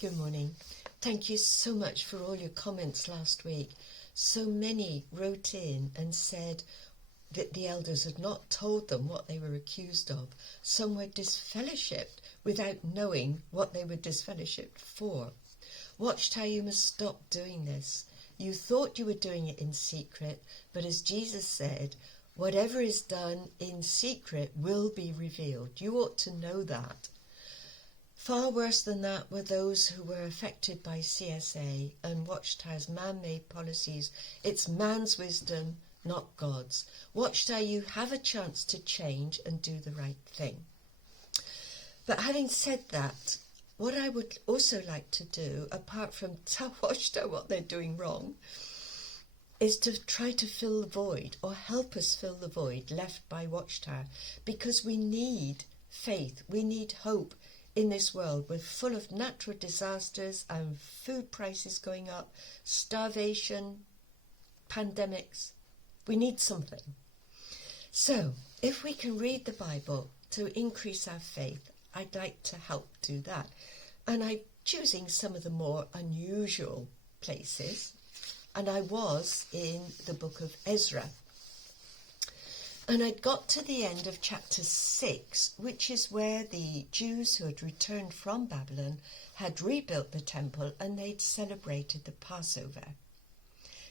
Good morning. Thank you so much for all your comments last week. So many wrote in and said that the elders had not told them what they were accused of. Some were disfellowshipped without knowing what they were disfellowshipped for. Watchtower, you must stop doing this. You thought you were doing it in secret, but as Jesus said, whatever is done in secret will be revealed. You ought to know that. Far worse than that were those who were affected by CSA and Watchtower's man-made policies. It's man's wisdom, not God's. Watchtower, you have a chance to change and do the right thing. But having said that, what I would also like to do, apart from tell Watchtower what they're doing wrong, is to try to fill the void, or help us fill the void left by Watchtower, because we need faith, we need hope in this world. We're full of natural disasters and food prices going up, starvation, pandemics. We need something. So, if we can read the Bible to increase our faith, I'd like to help do that. And I'm choosing some of the more unusual places. And I was in the Book of Ezra. And I'd got to the end of chapter 6, which is where the Jews who had returned from Babylon had rebuilt the temple and they'd celebrated the Passover.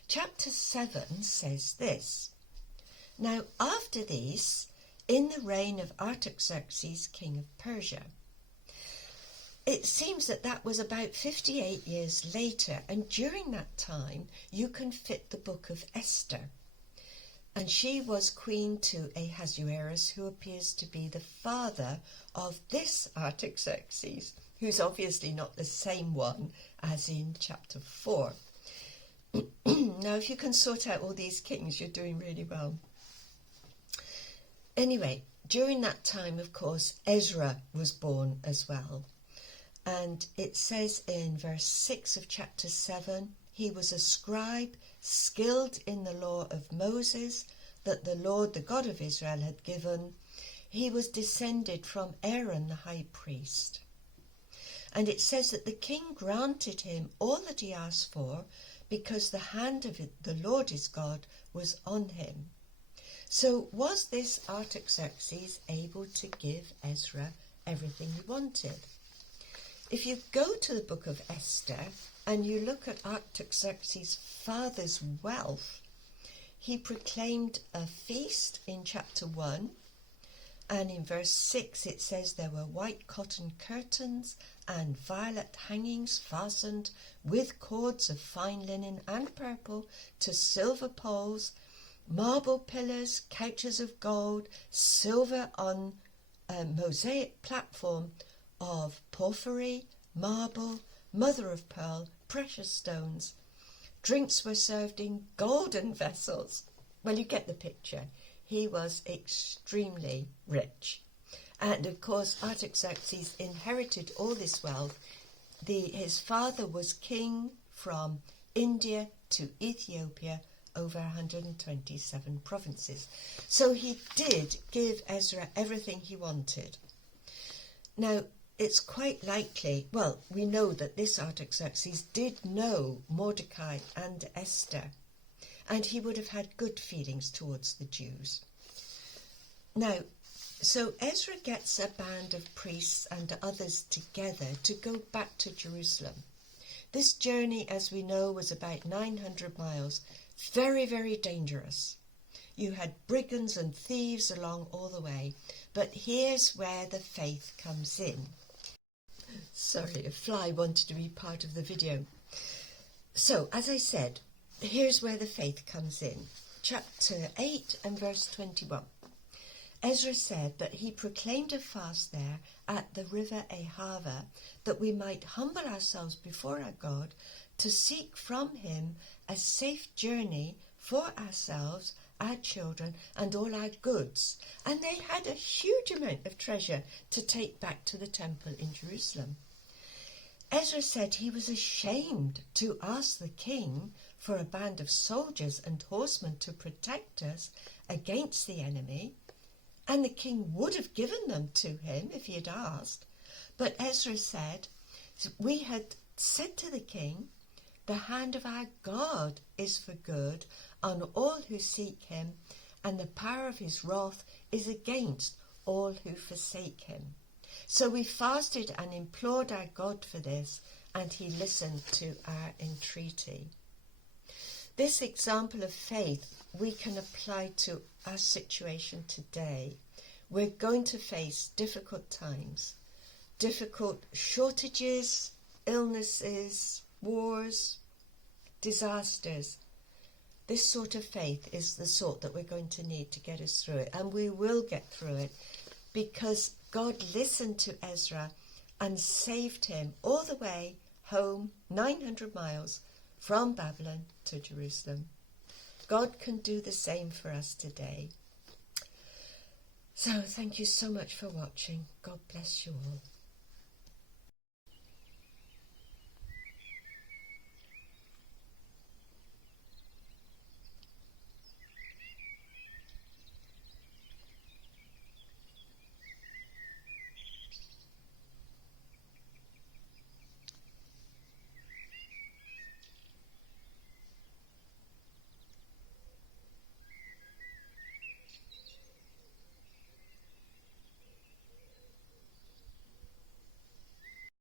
Chapter 7 says this: Now after these, in the reign of Artaxerxes, king of Persia. It seems that was about 58 years later, and during that time you can fit the book of Esther. And she was queen to Ahasuerus, who appears to be the father of this Artaxerxes, who's obviously not the same one as in chapter 4. Now, if you can sort out all these kings, you're doing really well. Anyway, during that time, of course, Ezra was born as well. And it says in verse 6 of chapter 7, he was a scribe, skilled in the law of Moses, that the Lord, the God of Israel, had given. He was descended from Aaron, the high priest. And it says that the king granted him all that he asked for, because the hand of the Lord his God was on him. So was this Artaxerxes able to give Ezra everything he wanted? If you go to the book of Esther and you look at Artaxerxes' father's wealth, he proclaimed a feast in chapter 1, and in verse 6 it says there were white cotton curtains and violet hangings fastened with cords of fine linen and purple to silver poles, marble pillars, couches of gold, silver on a mosaic platform of porphyry, marble, mother of pearl, precious stones. Drinks were served in golden vessels. Well, you get the picture. He was extremely rich. And of course, Artaxerxes inherited all this wealth. His father was king from India to Ethiopia, over 127 provinces. So he did give Ezra everything he wanted. Now, it's quite likely, well, we know that this Artaxerxes did know Mordecai and Esther, and he would have had good feelings towards the Jews. Now, so Ezra gets a band of priests and others together to go back to Jerusalem. This journey, as we know, was about 900 miles, very, very dangerous. You had brigands and thieves along all the way, but here's where the faith comes in. Sorry, a fly wanted to be part of the video. So, as I said, here's where the faith comes in. Chapter 8 and verse 21. Ezra said that he proclaimed a fast there at the river Ahava, that we might humble ourselves before our God, to seek from him a safe journey for ourselves, our children, and all our goods. And they had a huge amount of treasure to take back to the temple in Jerusalem. Ezra said he was ashamed to ask the king for a band of soldiers and horsemen to protect us against the enemy, and the king would have given them to him if he had asked. But Ezra said, So we had said to the king, the hand of our God is for good on all who seek him, and the power of his wrath is against all who forsake him. So we fasted and implored our God for this, and he listened to our entreaty. This example of faith we can apply to our situation today. We're going to face difficult times, difficult shortages, illnesses, wars, disasters. This sort of faith is the sort that we're going to need to get us through it, and we will get through it because God listened to Ezra and saved him all the way home, 900 miles from Babylon to Jerusalem. God can do the same for us today. So thank you so much for watching. God bless you all.